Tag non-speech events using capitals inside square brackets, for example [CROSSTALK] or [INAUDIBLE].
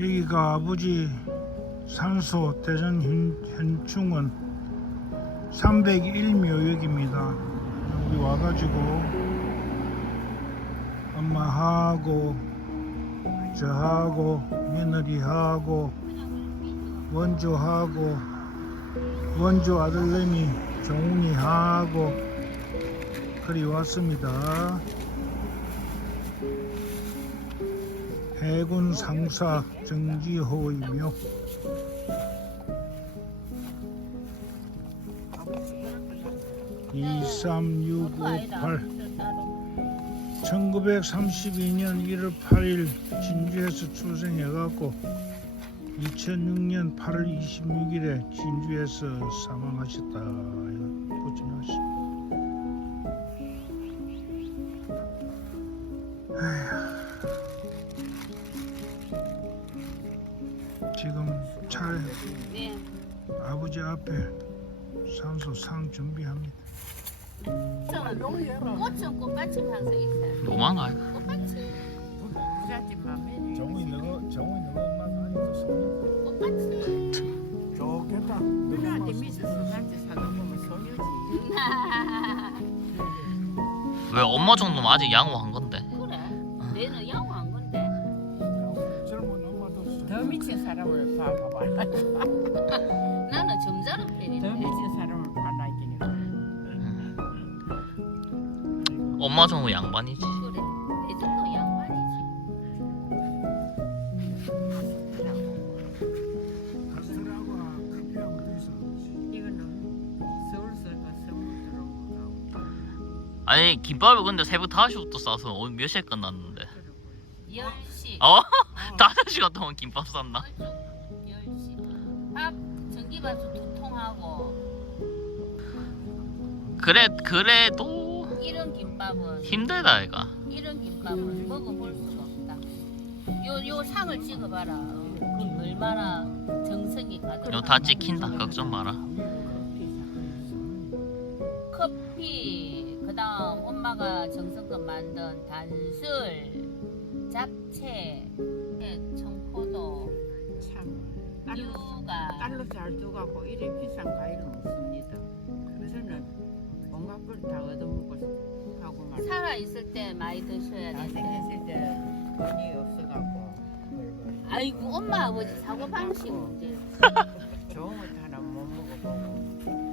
여기가 아버지 산소 대전 현, 현충원 301묘역입니다. 여기 와가지고 엄마하고 저하고 며느리하고 원조하고 원조 아들내미 정훈이하고 그리 왔습니다. 해군 상사 정지호이며 23658 1932년 1월 8일 진주에서 출생해갖고 2006년 8월 26일에 진주에서 사망하셨다. 이거 고증하시. 지금 차에 네. 아버지 앞에 산소 상 준비합니다. 꽃은 있어요. 아이가? 부잣집 엄마. 좋겠다. 누나한테 나한테 소녀지 [LAUGHS] 왜 엄마 정도면 아직 양호한 [LAUGHS] 더 미친 사람을 봐봐봐 나는 점잖은 더 편인데. 미친 사람을 봐놔있기는 엄마 정도 양반이지. 그래. 내 정도 양반이지. 가스라고 커피하고 더 있어. 이거는 서울서 가 서울 들어오고 아니 김밥을 근데 새벽 5시부터 싸서 오늘 몇 시에 끝났는데? 10시. 어? 5시간 동안 김밥 쌌나? 10시. 밥 전기밥솥 두 통 하고 그래 그래도 이런 김밥은 힘들다 애가. 이런 김밥은 먹어볼 수가 없다. 요, 요 상을 찍어봐라. 어, 그 얼마나 정성이 가득. 이거 다 찍힌다 걱정 마라. 커피, 그다음 엄마가 정성껏 만든 단술, 잡채, 청포도, 참 유가. 딸로 잘 두가고 이래 비싼 과일은 없습니다 그래서는 온갖 걸다 얻어먹고 하고 말이야 살아 있을 때 많이 드셔야 나 돼. 생겼을 때 돈이 없어갖고 아이고 엄마 아버지 사고 방식 문제. 좋은 것도 하나 못 먹어보고